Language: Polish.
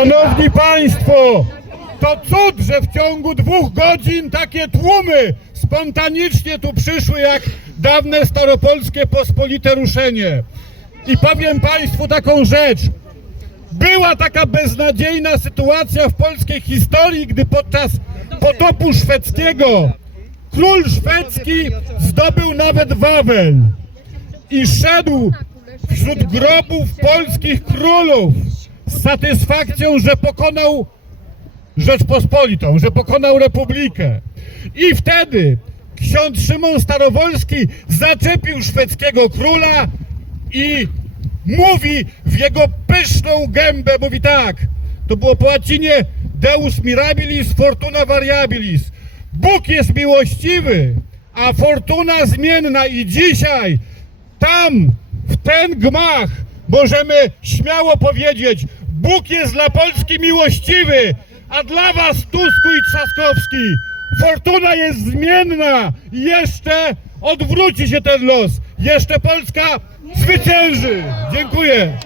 Szanowni Państwo, to cud, że w ciągu dwóch godzin takie tłumy spontanicznie tu przyszły jak dawne staropolskie pospolite ruszenie. I powiem Państwu taką rzecz. Była taka beznadziejna sytuacja w polskiej historii, gdy podczas potopu szwedzkiego król szwedzki zdobył nawet Wawel i szedł wśród grobów polskich królów z satysfakcją, że pokonał Rzeczpospolitą, że pokonał Republikę. I wtedy ksiądz Szymon Starowolski zaczepił szwedzkiego króla i mówi w jego pyszną gębę, mówi tak, to było po łacinie Deus mirabilis, fortuna variabilis. Bóg jest miłościwy, a fortuna zmienna i dzisiaj tam, w ten gmach możemy śmiało powiedzieć, Bóg jest dla Polski miłościwy, a dla was Tusku i Trzaskowski fortuna jest zmienna jeszcze odwróci się ten los. Jeszcze Polska zwycięży. Dziękuję.